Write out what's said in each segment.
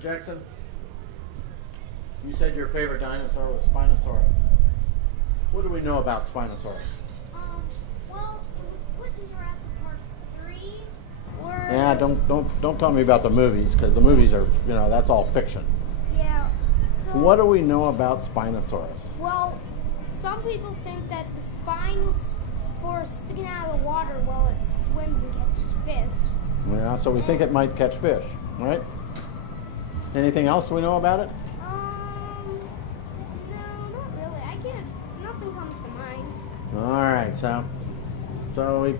Jackson, you said your favorite dinosaur was Spinosaurus. What do we know about Spinosaurus? Well, it was put in Jurassic Park 3. Or Yeah, don't tell me about the movies, because the movies are, that's all fiction. Yeah. So, What do we know about Spinosaurus? well, some people think that the spines for sticking out of the water while it swims and catches fish. Yeah, so we think it might catch fish, right? Anything else we know about it? No, not really. Nothing comes to mind. All right, so we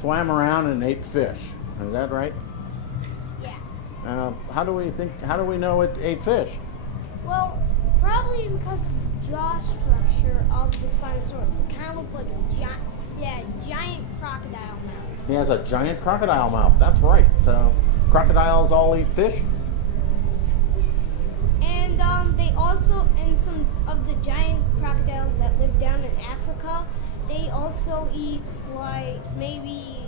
swam around and ate fish. Is that right? Yeah. How do we know it ate fish? Well, probably because of the jaw structure of the Spinosaurus. It kind of looked like a giant crocodile mouth. He has a giant crocodile mouth. That's right. So crocodiles all eat fish? And they also, and some of the giant crocodiles that live down in Africa, they also eat like maybe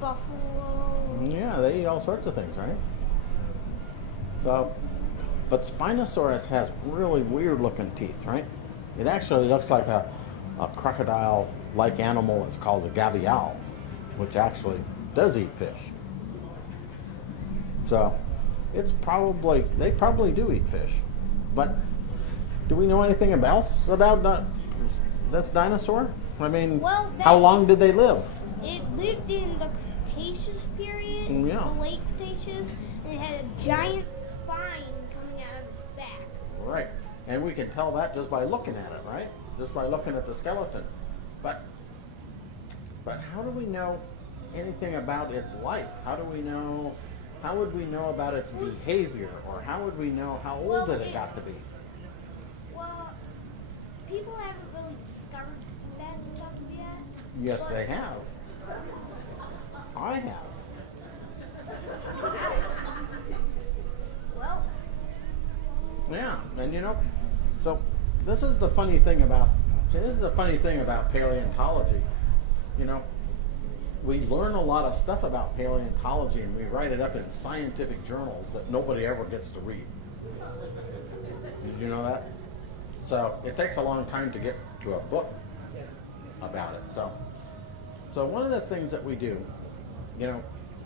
buffalo. Yeah, they eat all sorts of things, right? So, but Spinosaurus has really weird looking teeth, right? It actually looks like a crocodile-like animal. It's called a gavial, which actually does eat fish. So, they probably do eat fish. But do we know anything else about this dinosaur? I mean, Well, how long did they live? It lived in the Cretaceous period, Yeah. the late Cretaceous, and it had a giant spine coming out of its back. Right, and we can tell that just by looking at it, right? Just by looking at the skeleton. But how do we know anything about its life? How would we know about its behavior? Or how would we know how old it got to be? Well, people haven't really discovered that stuff yet. Yes, they have. I have. Well, Yeah, and so this is the funny thing about paleontology. We learn a lot of stuff about paleontology and we write it up in scientific journals that nobody ever gets to read. Did you know that? So it takes a long time to get to a book about it. So one of the things that we do,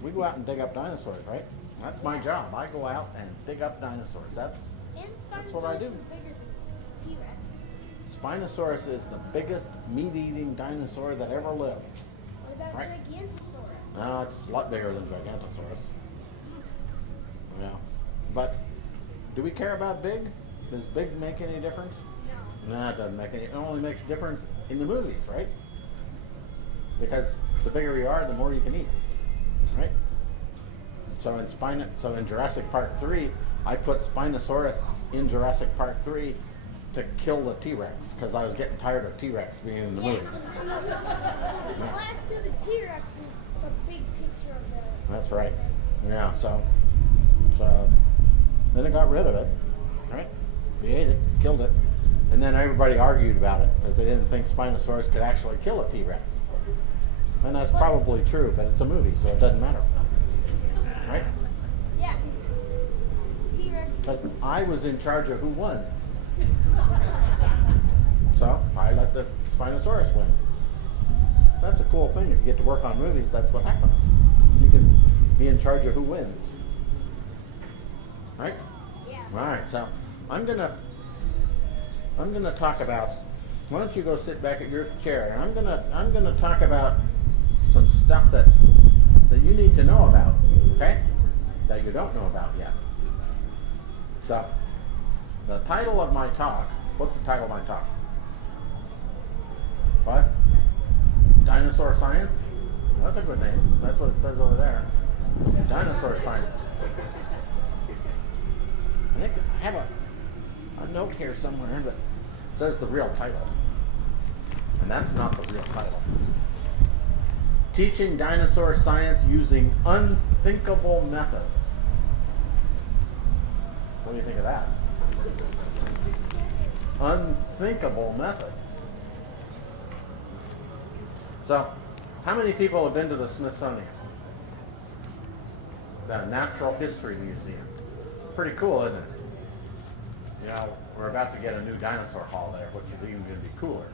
we go out and dig up dinosaurs, right? That's my job. I go out and dig up dinosaurs. That's what I do. Spinosaurus is bigger than T-Rex. Spinosaurus is the biggest meat-eating dinosaur that ever lived. What about Right. Gigantosaurus? No, it's a lot bigger than Gigantosaurus. Yeah. But do we care about big? Does big make any difference? No. No, it doesn't make any. It only makes a difference in the movies, right? Because the bigger you are, the more you can eat, right? So in Jurassic Park 3, I put Spinosaurus in Jurassic Park 3 to kill the T-Rex because I was getting tired of T-Rex being in the movie. Because in the last two, the T-Rex was a big picture of the... That's right. Yeah, so then it got rid of it, right? We ate it, killed it, and then everybody argued about it because they didn't think Spinosaurus could actually kill a T-Rex. And that's probably true, but it's a movie, so it doesn't matter, right? Yeah, T-Rex... Because I was in charge of who won. So I let the Spinosaurus win. That's a cool thing. If you get to work on movies, that's what happens. You can be in charge of who wins. Right? Yeah. All right. So I'm gonna talk about. Why don't you go sit back at your chair? And I'm gonna talk about some stuff that you need to know about. Okay? That you don't know about yet. So the title of my talk. What's the title of my talk? What? Dinosaur Science? That's a good name. That's what it says over there. Dinosaur Science. I think I have a note here somewhere that says the real title. And that's not the real title. Teaching Dinosaur Science Using Unthinkable Methods. What do you think of that? Unthinkable methods. So, how many people have been to the Smithsonian? The Natural History Museum. Pretty cool, isn't it? You know, we're about to get a new dinosaur hall there, which is even going to be cooler.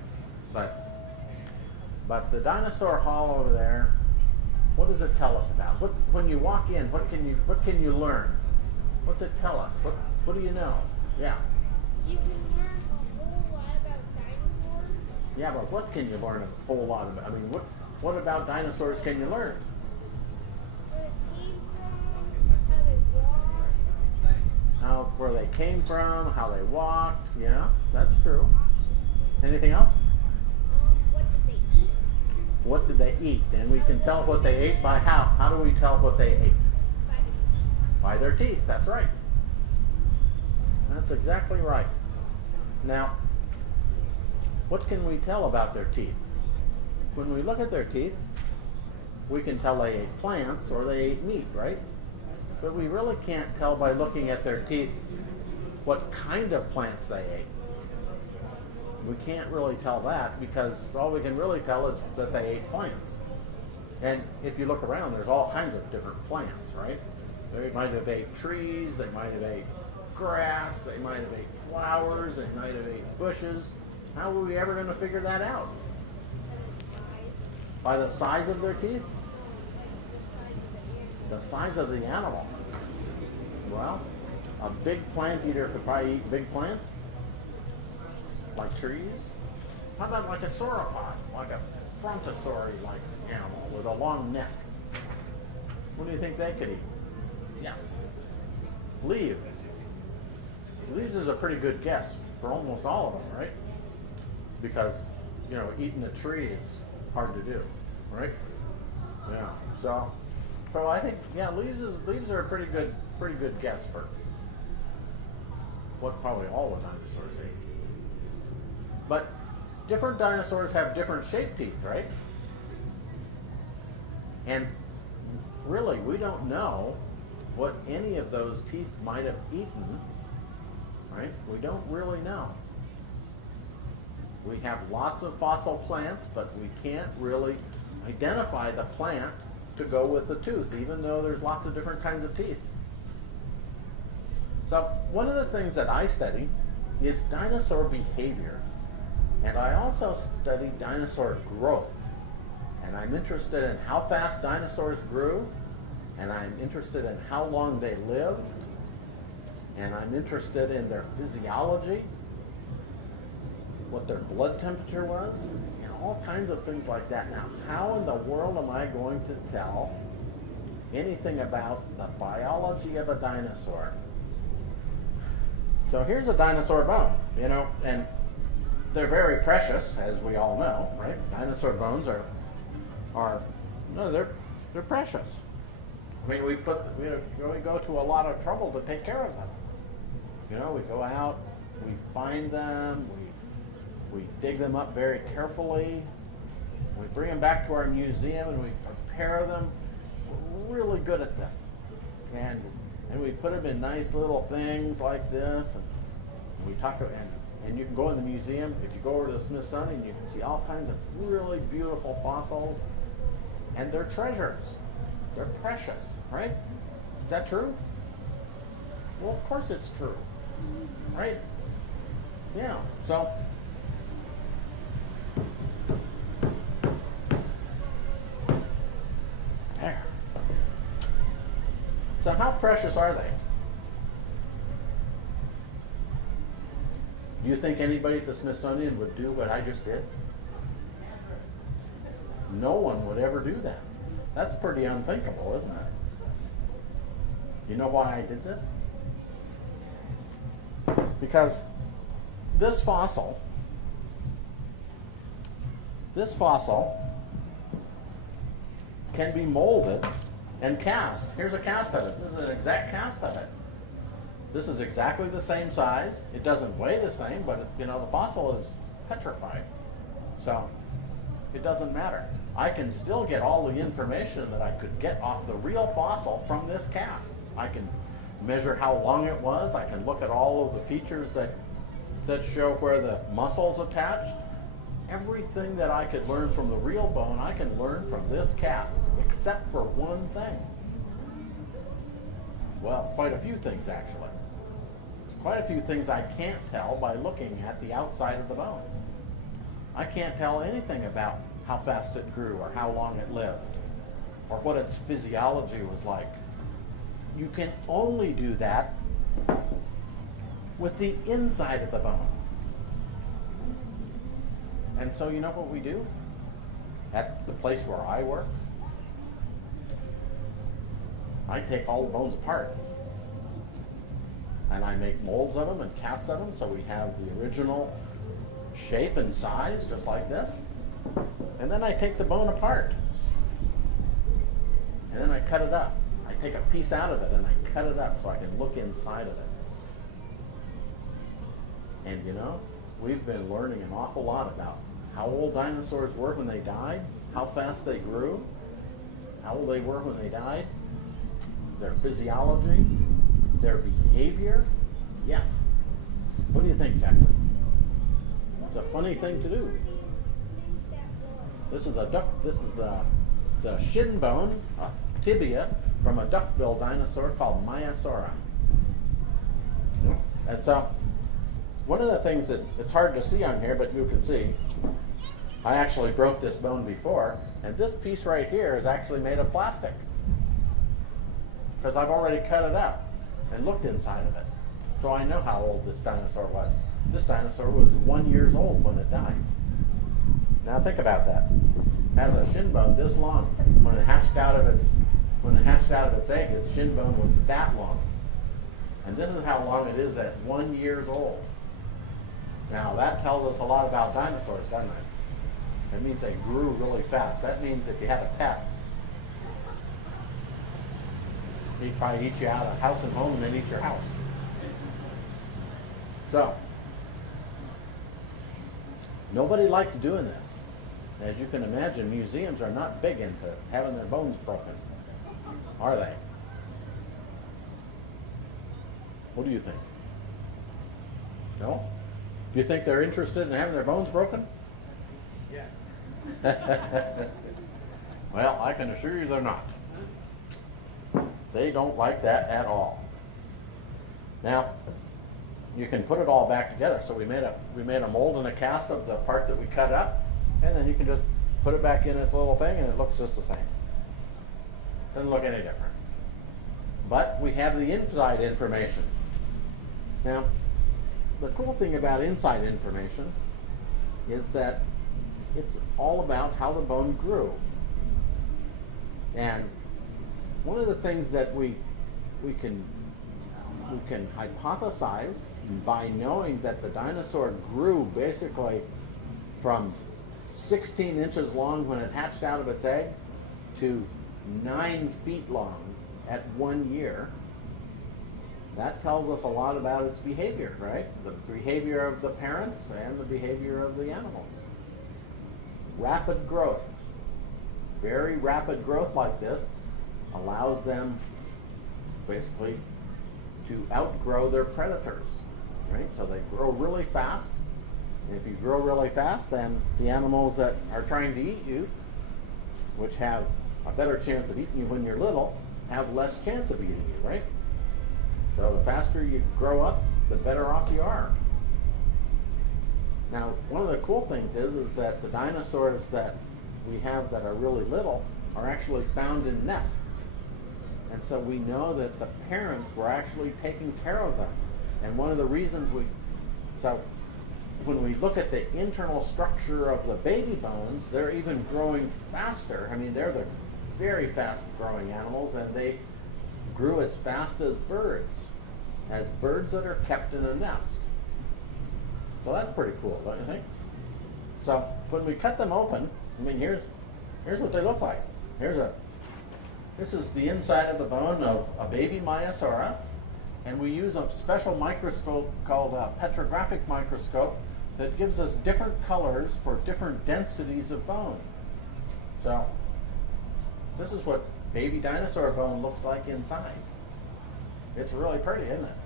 But the dinosaur hall over there, what does it tell us about? When you walk in, what can you learn? What's it tell us? What do you know? Yeah. You can learn a whole lot about dinosaurs. Yeah, but what can you learn a whole lot about? I mean, what about dinosaurs can you learn? Where it came from, how they walked. Where they came from, how they walked. Yeah, that's true. Anything else? What did they eat? What did they eat? And we can tell what they ate by how. How do we tell what they ate? By their teeth. By their teeth, that's right. That's exactly right. Now, what can we tell about their teeth? When we look at their teeth, we can tell they ate plants or they ate meat, right? But we really can't tell by looking at their teeth what kind of plants they ate. We can't really tell that because all we can really tell is that they ate plants. And if you look around, there's all kinds of different plants, right? They might have ate trees, they might have ate grass, they might have ate flowers, they might have ate bushes. How are we ever going to figure that out? By the size of their teeth? The size of the animal. Well, a big plant eater could probably eat big plants, like trees. How about like a sauropod, like a brontosauri-like animal with a long neck? What do you think they could eat? Yes. Leaves. Leaves is a pretty good guess for almost all of them, right? Because, you know, eating a tree is hard to do, right? Yeah. So I think, yeah, leaves are a pretty good guess for what probably all the dinosaurs ate. But different dinosaurs have different shaped teeth, right? And really, we don't know what any of those teeth might have eaten, right? We don't really know. We have lots of fossil plants, but we can't really identify the plant to go with the tooth, even though there's lots of different kinds of teeth. So one of the things that I study is dinosaur behavior. And I also study dinosaur growth. And I'm interested in how fast dinosaurs grew, and I'm interested in how long they lived, and I'm interested in their physiology, what their blood temperature was, and all kinds of things like that. Now, how in the world am I going to tell anything about the biology of a dinosaur? So here's a dinosaur bone, you know, and they're very precious, as we all know, right? Dinosaur bones are no, they're precious. I mean, we go to a lot of trouble to take care of them. You know, we go out, we find them, we dig them up very carefully, we bring them back to our museum and we prepare them. We're really good at this. And we put them in nice little things like this, and we talk, and you can go in the museum. If you go over to the Smithsonian, you can see all kinds of really beautiful fossils, and they're treasures. They're precious, right? Is that true? Well, of course it's true, right? Yeah, so there. So how precious are they? Do you think anybody at the Smithsonian would do what I just did? No one would ever do that. That's pretty unthinkable, isn't it? You know why I did this? Because this fossil can be molded and cast. Here's a cast of it. This is an exact cast of it. This is exactly the same size. It doesn't weigh the same, but you know, the fossil is petrified. So it doesn't matter. I can still get all the information that I could get off the real fossil from this cast. I can measure how long it was. I can look at all of the features that show where the muscles attached. Everything that I could learn from the real bone, I can learn from this cast, except for one thing. Well, quite a few things actually. There's quite a few things I can't tell by looking at the outside of the bone. I can't tell anything about how fast it grew or how long it lived or what its physiology was like. You can only do that with the inside of the bone. And so you know what we do at the place where I work? I take all the bones apart and I make molds of them and casts of them so we have the original shape and size just like this. And then I take the bone apart and then I cut it up. I take a piece out of it and I cut it up so I can look inside of it. And you know, we've been learning an awful lot about how old dinosaurs were when they died, how fast they grew, how old they were when they died, their physiology, their behavior. Yes. What do you think, Jackson? It's a funny thing to do. This is the shin bone, a tibia, from a duck-billed dinosaur called Maiasaura. And so, one of the things that it's hard to see on here, but you can see, I actually broke this bone before, and this piece right here is actually made of plastic. Because I've already cut it up and looked inside of it. So I know how old this dinosaur was. This dinosaur was 1 year old when it died. Now think about that. It has a shin bone this long. When it hatched out of its egg, its shin bone was that long. And this is how long it is at 1 year old. Now that tells us a lot about dinosaurs, doesn't it? It means they grew really fast. That means if you had a pet, he'd probably eat you out of house and home and then eat your house. So, nobody likes doing this. As you can imagine, museums are not big into having their bones broken, are they? What do you think? No? Do you think they're interested in having their bones broken? Yes. Well, I can assure you they're not. They don't like that at all. Now, you can put it all back together. So we made a mold and a cast of the part that we cut up, and then you can just put it back in its little thing and it looks just the same. Doesn't look any different. But we have the inside information. Now, the cool thing about inside information is that it's all about how the bone grew. And one of the things that we can hypothesize by knowing that the dinosaur grew basically from 16 inches long when it hatched out of its egg to 9 feet long at 1 year. That tells us a lot about its behavior, right? The behavior of the parents and the behavior of the animals. Rapid growth. Very rapid growth like this allows them basically to outgrow their predators, right? So they grow really fast. And if you grow really fast, then the animals that are trying to eat you, which have a better chance of eating you when you're little, have less chance of eating you, right? So the faster you grow up, the better off you are. Now, one of the cool things is that the dinosaurs that we have that are really little are actually found in nests. And so we know that the parents were actually taking care of them. And one of the reasons so when we look at the internal structure of the baby bones, they're even growing faster. I mean, they're the very fast growing animals, and they grew as fast as birds that are kept in a nest. So that's pretty cool, don't you think? So when we cut them open, I mean, here's what they look like. This is the inside of the bone of a baby Maiasaura, and we use a special microscope called a Petrographic Microscope that gives us different colors for different densities of bone. So this is what baby dinosaur bone looks like inside. It's really pretty, isn't it?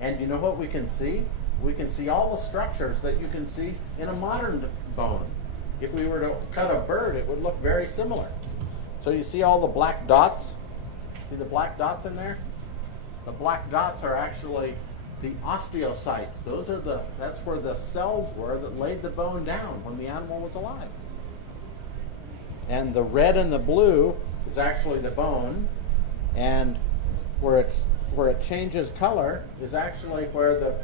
And you know what we can see? We can see all the structures that you can see in a modern bone. If we were to cut a bird, it would look very similar. So you see all the black dots See the black dots in there? The black dots are actually the osteocytes. That's where the cells were that laid the bone down when the animal was alive. And the red and the blue is actually the bone, and where it changes color is actually where the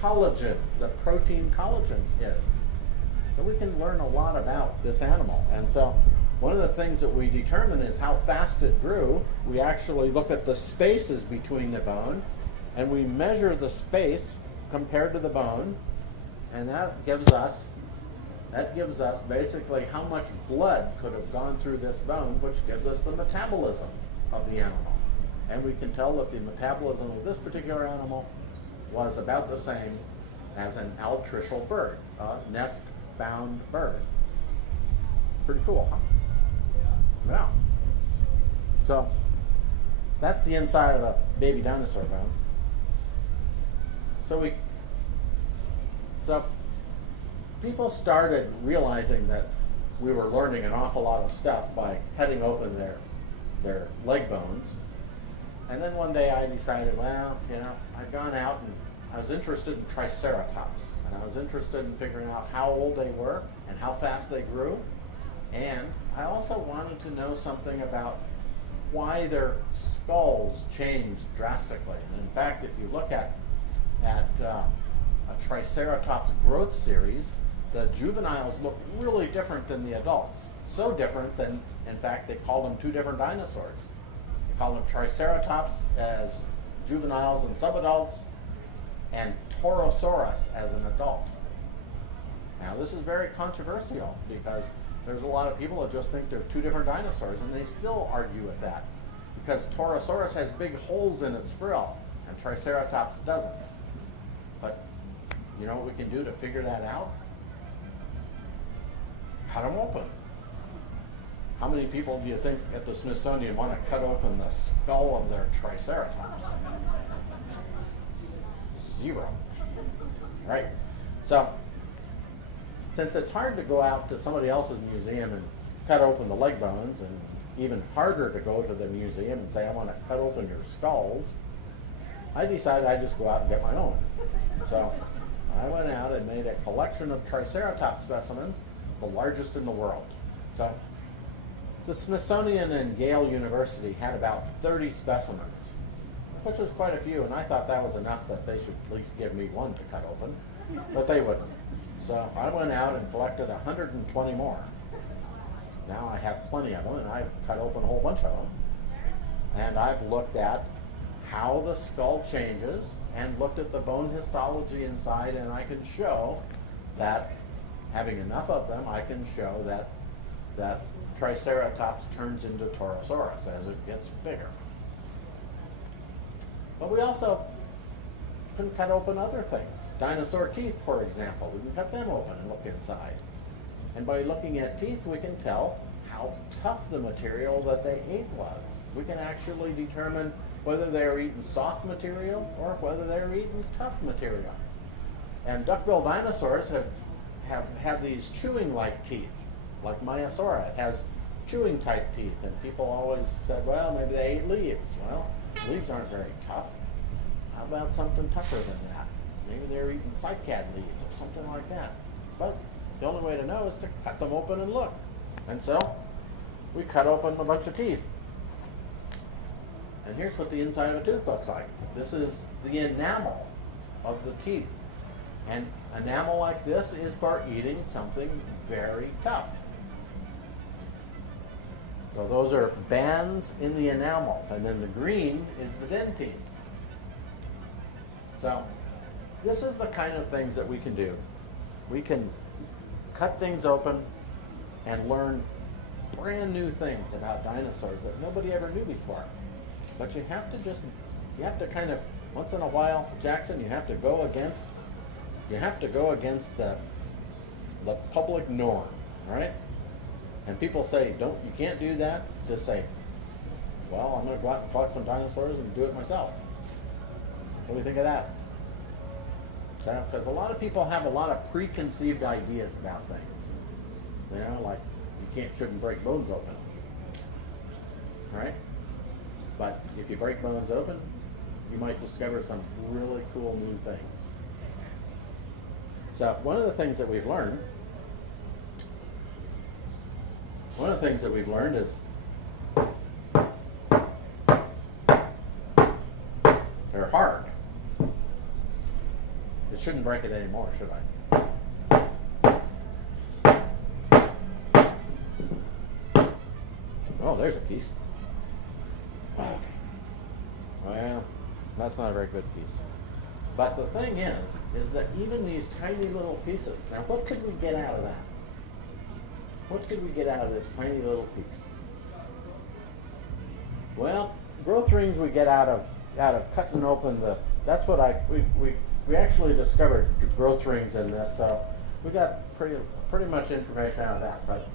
collagen, the protein collagen is. So we can learn a lot about this animal. And so one of the things that we determine is how fast it grew. We actually look at the spaces between the bone, and we measure the space compared to the bone, and that gives us basically how much blood could have gone through this bone, which gives us the metabolism of the animal. And we can tell that the metabolism of this particular animal was about the same as an altricial bird, a nest-bound bird. Pretty cool, huh? Yeah. So that's the inside of a baby dinosaur bone. So people started realizing that we were learning an awful lot of stuff by cutting open their leg bones. And then one day I decided, well, I'd gone out and I was interested in Triceratops. And I was interested in figuring out how old they were and how fast they grew. And I also wanted to know something about why their skulls changed drastically. And in fact, if you look at a Triceratops growth series, the juveniles look really different than the adults. So different that, in fact, they call them two different dinosaurs. They call them Triceratops as juveniles and subadults, and Torosaurus as an adult. Now, this is very controversial because there's a lot of people that just think they're two different dinosaurs, and they still argue with that because Torosaurus has big holes in its frill, and Triceratops doesn't. But you know what we can do to figure that out? Cut them open. How many people do you think at the Smithsonian want to cut open the skull of their Triceratops? 0. Right? So, since it's hard to go out to somebody else's museum and cut open the leg bones, and even harder to go to the museum and say, I want to cut open your skulls, I decided I'd just go out and get my own. So I went out and made a collection of Triceratops specimens, the largest in the world. So the Smithsonian and Yale University had about 30 specimens, which was quite a few, and I thought that was enough that they should at least give me one to cut open, but they wouldn't. So I went out and collected 120 more. Now I have plenty of them, and I've cut open a whole bunch of them. And I've looked at how the skull changes and looked at the bone histology inside, and I can show that, having enough of them, I can show that Triceratops turns into Torosaurus as it gets bigger. But we also can cut open other things. Dinosaur teeth, for example. We can cut them open and look inside. And by looking at teeth, we can tell how tough the material that they ate was. We can actually determine whether they're eating soft material or whether they're eating tough material. And duckbill dinosaurs have these chewing-like teeth, like Maiasaura. It has chewing-type teeth, and people always said, well, maybe they ate leaves. Well, leaves aren't very tough. How about something tougher than that? Maybe they're eating cycad leaves or something like that. But the only way to know is to cut them open and look. And so we cut open a bunch of teeth. And here's what the inside of a tooth looks like. This is the enamel of the teeth. And enamel like this is for eating something very tough. So those are bands in the enamel, and then the green is the dentine. So this is the kind of things that we can do. We can cut things open and learn brand new things about dinosaurs that nobody ever knew before. But you have to kind of, once in a while, Jackson, you have to go against the public norm, right? And people say, you can't do that. Just say, well, I'm going to go out and collect some dinosaurs and do it myself. What do you think of that? Because a lot of people have a lot of preconceived ideas about things. You know, like you shouldn't break bones open. Right? But if you break bones open, you might discover some really cool new things. So one of the things that we've learned is they're hard. It shouldn't break it anymore, should I? Oh, there's a piece. Okay. Well, that's not a very good piece. But the thing is that even these tiny little pieces, now what could we get out of that? What could we get out of this tiny little piece? Well, growth rings we get out of cutting open the, that's what we actually discovered growth rings in this, so we got pretty much information out of that. But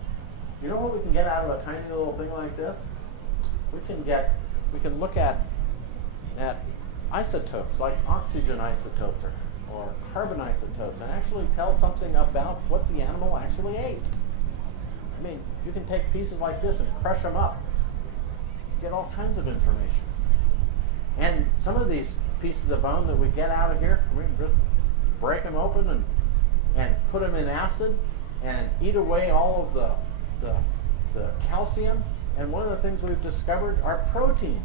you know what we can get out of a tiny little thing like this? We can look at isotopes, like oxygen isotopes or carbon isotopes, and actually tell something about what the animal actually ate. I mean, you can take pieces like this and crush them up, get all kinds of information. And some of these pieces of bone that we get out of here, we can just break them open and put them in acid and eat away all of the calcium. And one of the things we've discovered are proteins.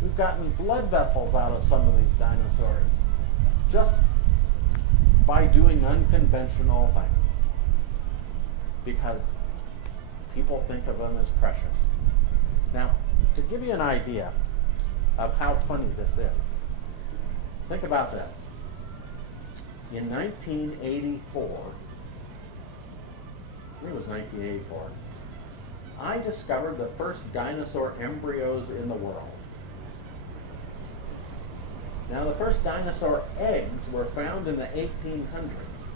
We've gotten blood vessels out of some of these dinosaurs just by doing unconventional things, because people think of them as precious. Now, to give you an idea of how funny this is, think about this. In 1984, I think it was 1984, I discovered the first dinosaur embryos in the world. Now, the first dinosaur eggs were found in the 1800s.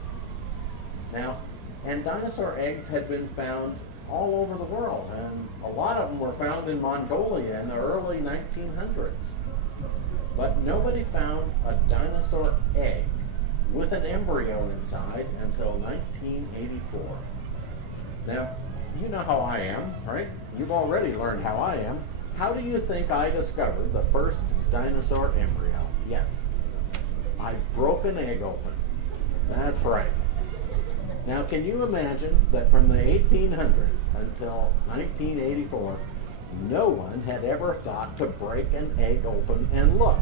Now, and dinosaur eggs had been found all over the world, and a lot of them were found in Mongolia in the early 1900s. But nobody found a dinosaur egg with an embryo inside until 1984. Now, you know how I am, right? You've already learned how I am. How do you think I discovered the first dinosaur embryo? Yes, I broke an egg open. That's right. Now, can you imagine that from the 1800s until 1984, no one had ever thought to break an egg open and look?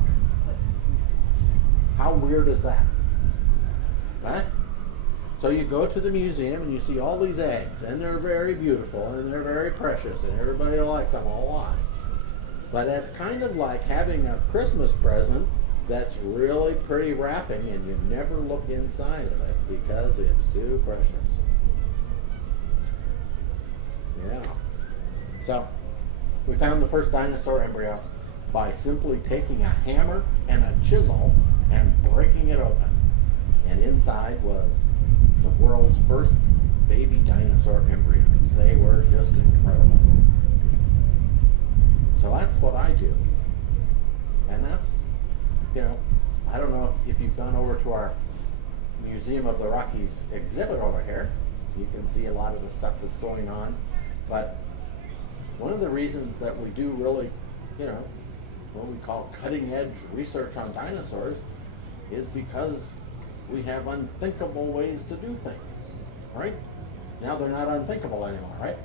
How weird is that? Right? So you go to the museum and you see all these eggs, and they're very beautiful and they're very precious and everybody likes them a lot. But it's kind of like having a Christmas present that's really pretty wrapping and you never look inside of it because it's too precious. Yeah. So we found the first dinosaur embryo by simply taking a hammer and a chisel and breaking it open. And inside was the world's first baby dinosaur embryos. They were just incredible. So that's what I do. And that's, you know, I don't know if you've gone over to our Museum of the Rockies exhibit over here. You can see a lot of the stuff that's going on. But one of the reasons that we do really, you know, what we call cutting edge research on dinosaurs is because we have unthinkable ways to do things, right? Now they're not unthinkable anymore, right?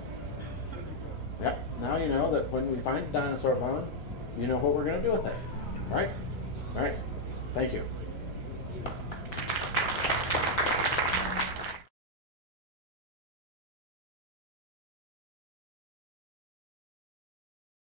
Yep, now you know that when we find a dinosaur bone, you know what we're going to do with it, right? All right, thank you.